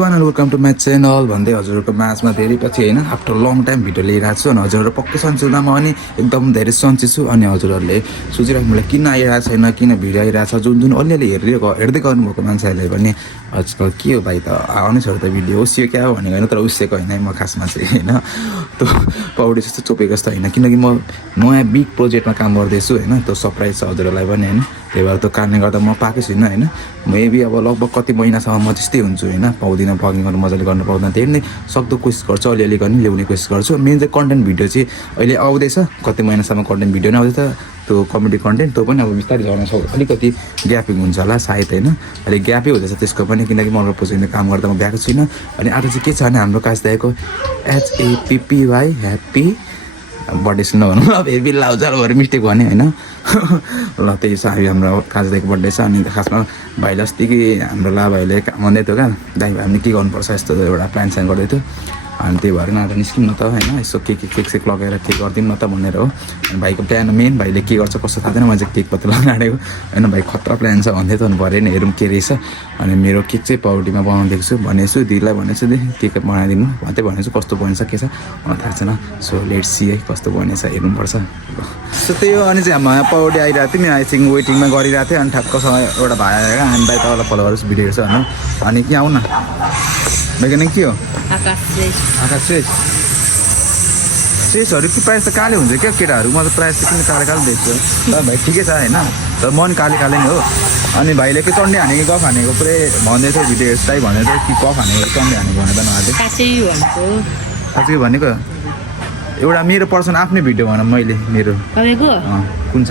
Everyone and welcome to my channel भन्दै हजुरहरूको माझमा धेरै पछि होइन आफ्टर लङ टाइम भिडियो लिइरहेको छु अनि हजुरहरू पक्कै सन्चै म अनि एकदम धेरै सन्चै छु अनि हजुरहरूले सोचिरहेको मलाई किन आइरहेको छैन किन भिडियो आइरहेको छ जुन जुन अलिअलि हेर्दै गर्नुभएको मान्छेहरूले पनि आजकल के हो भाइ त आउने छोड त भिडियो होस् यो क्या हो भनेको होइन तर उसेको होइन म खासमा चाहिँ होइन त्यो पौडी जस्तो चोपेको जस्तो होइन किनकि म नयाँ बिग प्रोजेक्टमा काम गर्दैछु होइन त्यो सरप्राइज छ हजुरहरूलाई पनि होइन त्यही भएर त्यो कारणले गर्दा म पाएकै छुइनँ होइन मेबी अब लगभग कति महिनासम्म म त्यस्तै हुन्छु होइन पाउँदिनँ भ्लगिङहरू मजाले गर्नु पाउँदैन त्यही नै सक्दो कोसिस गर्छु अलिअलि गर्ने ल्याउने कोसिस गर्छु मेन चाहिँ कन्टेन्ट भिडियो चाहिँ अहिले आउँदैछ कति महिनासम्म कन्टेन्ट भिडियो नै आउँदैछ त्यो कमेडी कन्टेन्ट त्यो पनि अब बिस्तारै झर्न सक्छ अलिकति ग्यापिङ हुन्छ होला सायद होइन अलिक ग्यापै हुँदैछ त्यसको पनि किनकि मर्गल प्रोजेक्टमा काम गर्दा म भ्याएको छुइनँ अनि आज चाहिँ के छ भने हाम्रो काश दाइको HAPPY ह्याप्पी बर्थडे सुन्नु भनौँ अब हेभी लाउजालहरू मिस्टेक भने होइन ल त्यही छ हाम्रो काज दाइको बर्थडे छ अनि खासमा भाइले अस्ति कि हाम्रो ला भाइले भन्दै थियो क्या दाइ भाइ हामीले के गर्नुपर्छ यस्तो एउटा प्लान स्यान गर्दै थियो अनि त्यही भएर आज निस्किउँ न त होइन यसो केक लगाएर के गरिदिउँ न त भनेर हो अनि भाइको प्लान मेन भाइले के गर्छ कस्तो थाहा थिएन मैले चाहिँ केक पत्ता लगाएको होइन भाइ खतरा प्लान छ भन्दै त भरे नै हेरौँ के रहेछ अनि मेरो केक चाहिँ पाउडीमा बनाउनु दिएको छु भनेको छु दिदीलाई भनेको छु केक बनाइदिनु मात्रै भनेको छु कस्तो बनिन्छ के छ मलाई थाहा छैन सो लेट्स सी है कस्तो बनेछ हेर्नुपर्छ सो त्यही हो अनि चाहिँ हाम्रो पाउडी आइरहेको थियो नि आई थिङ्क वेटिङमा गरिरहेको थियो अनि ठ्याक्कसँग एउटा भाइ आएर हामी भाइ तपाईँलाई फलो गरेर भिडियो हेर्छ होइन अनि के आऊ न भाइको के हो आकाश चेसहरू कि प्रायः त काले हुन्छ क्या केटाहरू म त प्रायः त किन काले कालो देख्छु तर भाइ ठिकै छ होइन तर मन काले काले नै हो अनि भाइले के चन्डे हानेको गफ हानेको पुरै भन्दै थियो भिडियो हेर्छ भनेर चाहिँ कि गफ हानेको चन्डे हानेको भनेर साँच्चै भनेको एउटा मेरो पर्सन आफ्नै भिडियो भन मैले मेरो कुन छ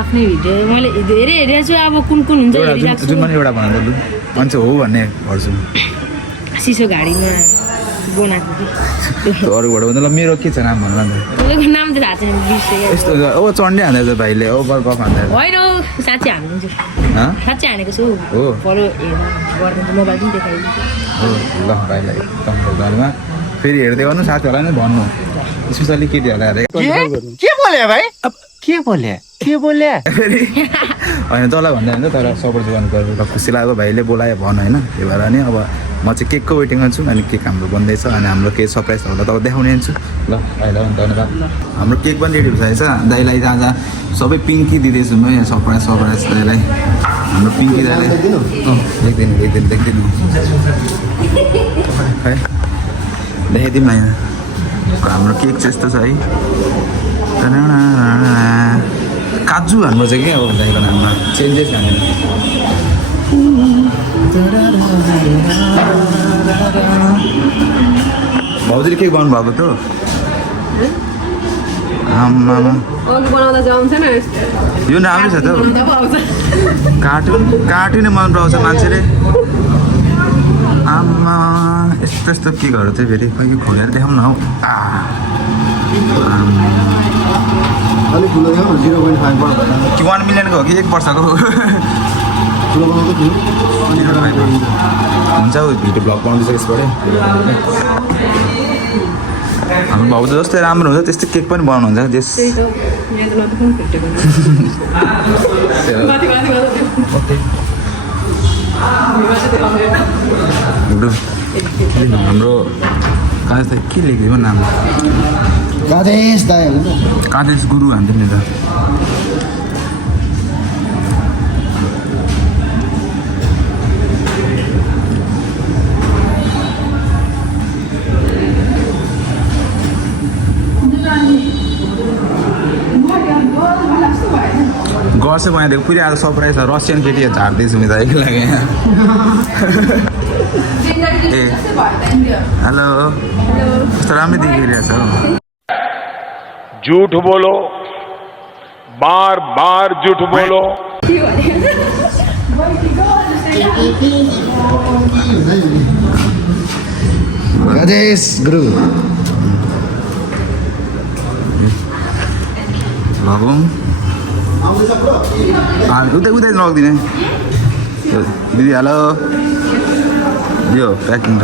आफ्नै भिडियो मैले धेरै हेरेको छु अब कुन कुन हुन्छ जुन पनि एउटा भन त लु मान्छे हो भन्ने भन्छु सिसो गाडीमा बनाएको कि अरूबाट मतलब मेरो के छ नाम भन्नु न तपाईँको नाम त थाहा छैन बिर्सेँ यस्तो ओ चन्डे हान्दैछ भाइले ओभर गफ हान्दै होइन साँच्चै हान्नुहुन्छ साँच्चै हानेको छु हो फलो हेर्दा मोबाइल पनि देखाइदिनु हो ल भाइलाई एकदम घरमा फेरि हेर्दै गर्नु साथीहरूलाई नै भन्नु स्पेसली केटीहरूलाई के बोले भाइ के बोले फेरि होइन तँलाई भन्दा होइन तर सपोर्ट चाहिँ गर्नु पर्यो खुसी लाग्यो भाइले बोलायो भन होइन त्यही भएर नि अब म चाहिँ केकको वेटिङमा छु अनि केक हाम्रो बन्दैछ अनि हाम्रो केक सरप्राइज होला तब देखाउने छु ल भाइलाई पनि धन्यवाद हाम्रो केक पनि रेडी भइसकेको छ दाइलाई आज सबै पिङ्की दिँदैछु म यहाँ सरप्राइज दाइलाई हाम्रो पिङ्की दाइलाई देख्दिनु है देखाइदिउँ न यहाँ हाम्रो केक चाहिँ यस्तो छ है काजु हाम्रो चाहिँ के अब दाइको नाममा चेन्जेस हानेर भाउजूले के गर्नुभएको थियो आमामा यो राम्रै छ त कार्टुनै मन पराउँछ मान्छेले आमा यस्तो यस्तो केकहरू चाहिँ फेरि खै खोलेर देखाउँ न हौ अलिक ठुलो देखाउँ 0.5 कि 1 मिलियनको हो कि 1 वर्षको हुन्छ भिडियो ब्लग बनाउँदैछ यसबाटै हाम्रो भाउजू जस्तै राम्रो हुन्छ त्यस्तै केक पनि बनाउनुहुन्छ त्यस हाम्रो काज दाइ के लेखिदियो नाम कादेश गुरु हान्थ्यो नि त गर्छ बनाइदिएको पुरै आज सरप्राइज छ रसियन केटी झार्दैछु म त एक लागि ए हेलो कस्तो राम्रै देखिरहेछ हौ झूठ बोलो बार बार झूठ बोलो गणेश गुरु लगौँ उतै लगिदिने दिदी हेलो यो प्याकिङ त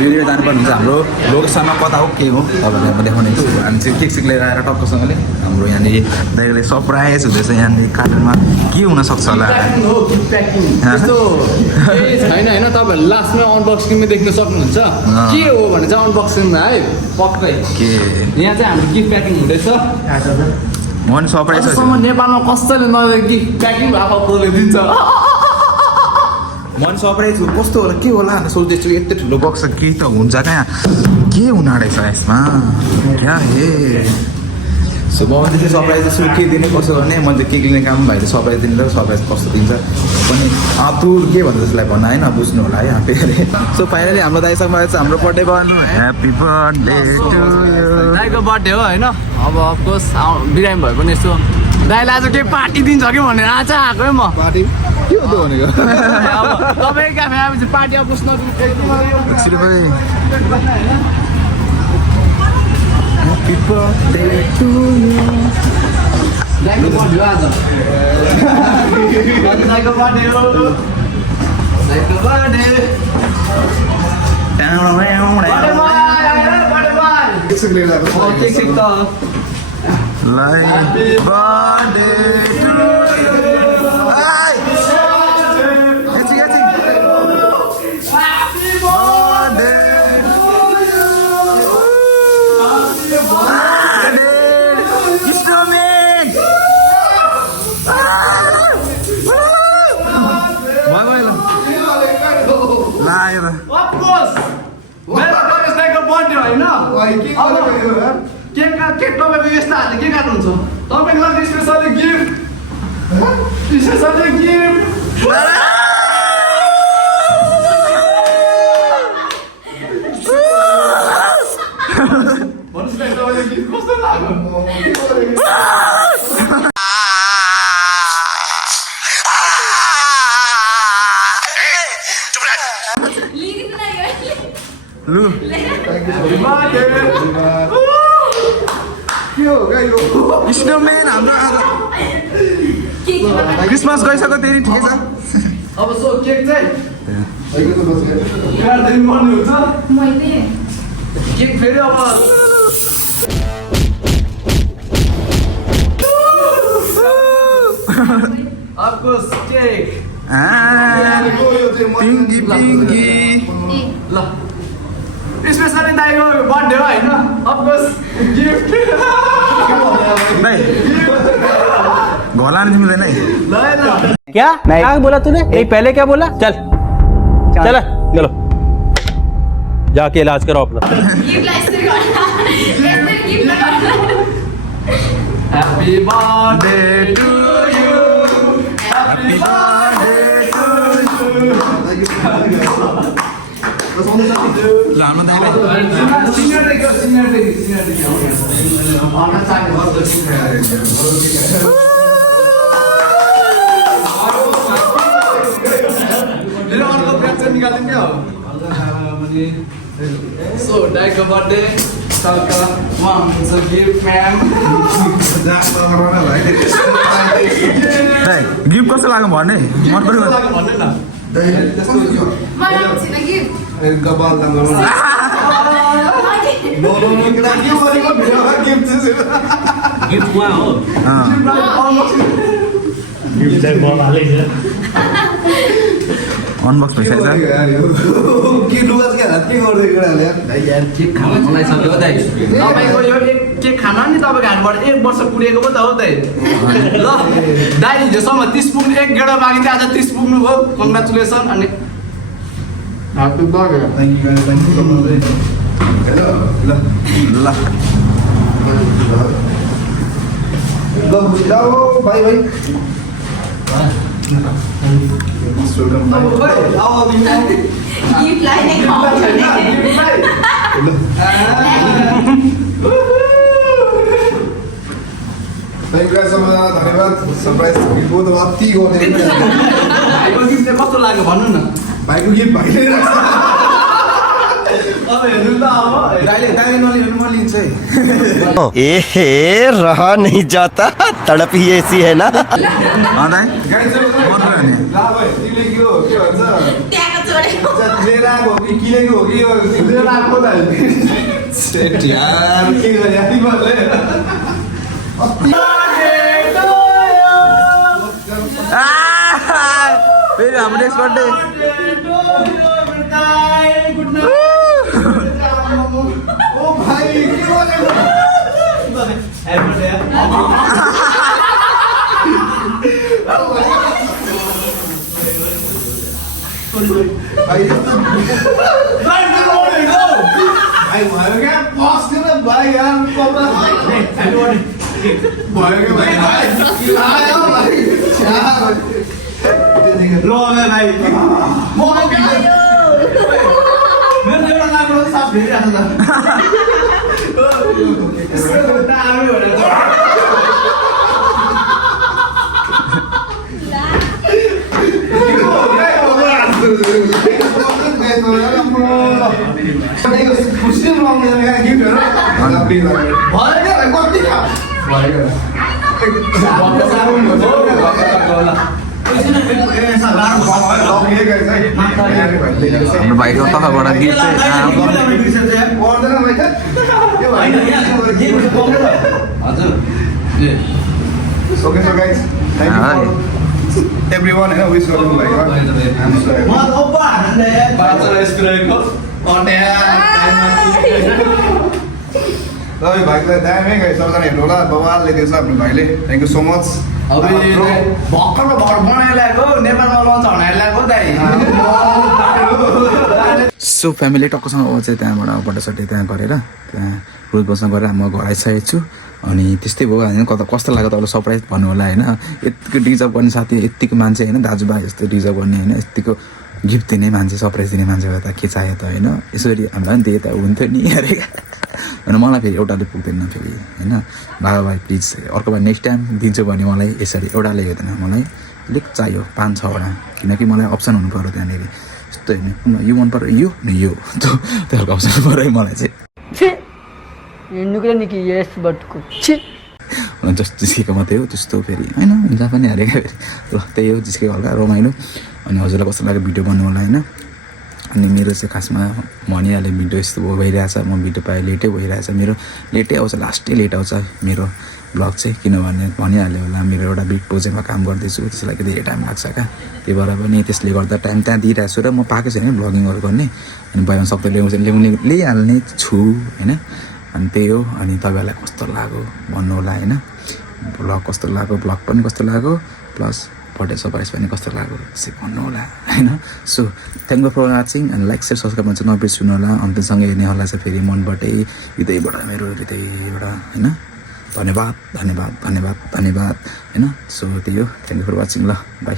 अब यो लिएर जानुपर्ने हुन्छ हाम्रो लोकेसनमा कता हो के हो तपाईँहरूलाई म देखाउने छु हामी चाहिँ केक लिएर आएर टक्कसँगले हाम्रो यहाँनिर दाइले सरप्राइज हुँदैछ यहाँनिर कार्टुनमा के हुनसक्छ होला त्यस्तो केही छैन होइन तपाईँहरू लास्टमा अनबक्सिङमा देख्न सक्नुहुन्छ के हो भने चाहिँ अनबक्सिङमा है पक्कै के यहाँ चाहिँ हाम्रो गिफ्ट प्याकिङ हुँदैछ म पनि सरप्राइज अहिलेसम्म नेपालमा कसैले नदिएको गिफ्ट प्याकिङ आफूले दिन्छ मन सरप्राइज कस्तो होला के होला भनेर सोच्दैछु यति ठुलो बक्स केही त हुन्छ कहाँ के हुन आँटेछ यसमा क्या हे सो म चाहिँ सरप्राइज छु के दिने कसो गर्ने म चाहिँ केक लिने काम भाइले सरप्राइज दिने र सरप्राइज कस्तो दिन्छ पनि आतुर के भन्छ त्यसलाई भन्न होइन बुझ्नु होला है हाँपे अरे सो फाइनली हाम्रो दाइसँग चाहिँ हाम्रो बर्थडे गर्नु ह्याप्पी बर्थडे टु यु दाइको बर्थडे हो होइन अब अफकोर्स बिरामी भए पनि यसो दाइले आज केही पार्टी दिन्छ कि भनेर आज आएको है म पार्टी के हो त भनेको अब तपाईँ क्याफे आएपछि पार्टी अब बुझ्नु ह्याप्पी बर्थडे टु यु दाइको बर्थडे हो आज दाइको बर्थडे हो दाइको birthday Happy birthday to you. Hey! Happy birthday to you. It's coming. Live. Of course. मेरो गणेश दाइको बर्थडे होइन केक तपाईँको यस्तो हाल्ने के काट्नुहुन्छ तपाईँको लागि स्पेसली गिफ्ट भन्नुहोस् न तपाईँले गिफ्ट कस्तो लाग्यो Lu. स्नोम्यान हाम्रो आज क्रिसमस गइसक्यो तेरि ठिकै छ अब सो केक चाहिँ गार्डन बन्नुहुन्छ मैले केक फेरि अब आपको केक पिङ्गी पिङ्गी ल स्पेसली दाइको बर्थडे हो होइन अफकोर्स गिफ्ट भाइ घर लानु तिमीलाई नै ल क्या क्या बोला तूने नहीं पहले क्या बोला चल चल चलो जाके इलाज कराओ अपना गिफ्ट लाइस्टर गर्दा यसरी गिफ्ट गर्दा happy birthday to you happy birthday to you ल हाम्रो दाइलाई सिनियर देखियो अन्ना चाहियो मेरो अर्को ब्याग चाहिँ निकाल्दिउँ क्या हो सो दाइको बर्थडे वेलकम गिफ्ट म्याम दाइ गिफ्ट कस्तो लाग्यो भन्ने मन पर्यो भन्नु न मलाई छैन गिफ्ट गिफ्ट वहाँ हो अनबक्स भइसकेछ तपाईँको यो केक खाना नि तपाईँको हातबाट 1 वर्ष पुगेको पो त हो दाइ ल दाइ हिजोसम्म 30 पुग्नु 1 गेडा मागि आज 30 पुग्नु भयो कङ्ग्रेचुलेसन अनि गिफ्ट लाइने खाउँछ धन्यवाद सरप्राइज बहुत अति गर्ने भाइको गिफ्ट चाहिँ कस्तो लाग्यो भन्नु न भाइको गिफ्ट भाइले राख्छ अब हेर्नु त अब दाइले नलिनु म लिन्छ है एहे रहा नहीं जाता तड़प ही ऐसी है ना दाइ गाडी चाहिँ मन पर्यो नि ला भाइ तिमीले के भन्छ त्यहाँको छोडेको लिएर आएको कि के किनेको हो कि यो यो राखो त सेट यार के गरे यार तिमीहरूले फेरि हाम्रो नेक्स्ट बर्थडे ओ भाइ के भाइ भयो क्या बस्दैन भाइ यार कपडा भयो क्या भाइ आयो भाइ लो भाइ म मेरो एउटा नाम साफ भेटिरहेको खुसी लगाउने गिफ्टहरू भयो क्या भाइ कति खा भयो हाम्रो भाइको तर्फबाट गिफ्ट चाहिँ Okay, so guys, thank you for everyone and wish you all like भाइलाई दामी गाई सबजना हेर्नु होला बवालले दिएछ आफ्नो भाइले थ्याङ्क यू सो मच भर्खर बनाएर ल्याएको नेपालमा लन्च भनेर ल्याएको दाइ सो फ्यामिली टक्कसँग चाहिँ त्यहाँबाट बर्थडे त्यहाँ गरेर त्यहाँ रुदबसँग गरेर म घर आइसकेको छु अनि त्यस्तै भयो होइन कस्तो लाग्यो तपाईँलाई सरप्राइज भन्नु होला होइन यत्तिको डिजर्भ गर्ने साथी यत्तिको मान्छे होइन दाजुभाइ जस्तो डिजर्भ गर्ने होइन यत्तिको गिफ्ट दिने मान्छे सरप्राइज दिने मान्छेको त के चाहियो त होइन यसरी हामीलाई पनि दिए त हुन्थ्यो नि अरे होइन मलाई फेरि एउटाले पुग्दैन फेरि होइन बाबा भाइ प्लिज अर्को भाइ नेक्स्ट टाइम दिन्छु भने मलाई यसरी एउटाले हेर्दैन मलाई अलिक चाहियो 5-6वटा किनकि मलाई अप्सन हुनु पऱ्यो त्यहाँनिर यस्तो होइन यो मन पऱ्यो यो न यो त्यो अप्सन पऱ्यो मलाई चाहिँ जस्तो जिस्केको मात्रै हो त्यस्तो फेरि होइन हुन्छ पनि हारेको फेरि ल त्यही हो जिस्केको हल्का रमाइलो अनि हजुरलाई कस्तो लाग्यो भिडियो बनाउनु होला होइन अनि मेरो चाहिँ खासमा भनिहालेँ भिडियो यस्तो भइरहेछ म भिडियो पाएँ लेटै भइरहेछ मेरो लेटै आउँछ लास्टै लेट आउँछ मेरो ब्लग चाहिँ किनभने भनिहाल्यो होला मेरो एउटा बिग प्रोजेक्टमा काम गर्दैछु त्यसको लागि धेरै टाइम लाग्छ क्या त्यही भएर पनि त्यसले गर्दा टाइम त्यहाँ दिइरहेको छु र म पाएको छैन ब्लगिङहरू गर्ने अनि बाहिर सक्दो ल्याइहाल्ने छु होइन अनि त्यही हो अनि तपाईँहरूलाई कस्तो लाग्यो भन्नु होला होइन ब्लग कस्तो लाग्यो ब्लग पनि कस्तो लाग्यो प्लस बर्थडे सरप्राइज पनि कस्तो लाग्यो त्यसै भन्नु होला होइन so thank you for watching and like share subscribe चाहिँ नबिर्सिनु होला अन्त्यसँग हेर्नेहरूलाई चाहिँ फेरि मनबाटै हृदयबाट मेरो हृदयबाट होइन धन्यवाद धन्यवाद धन्यवाद धन्यवाद होइन सो त्यही हो थ्याङ्क यू फर वाचिङ ल बाई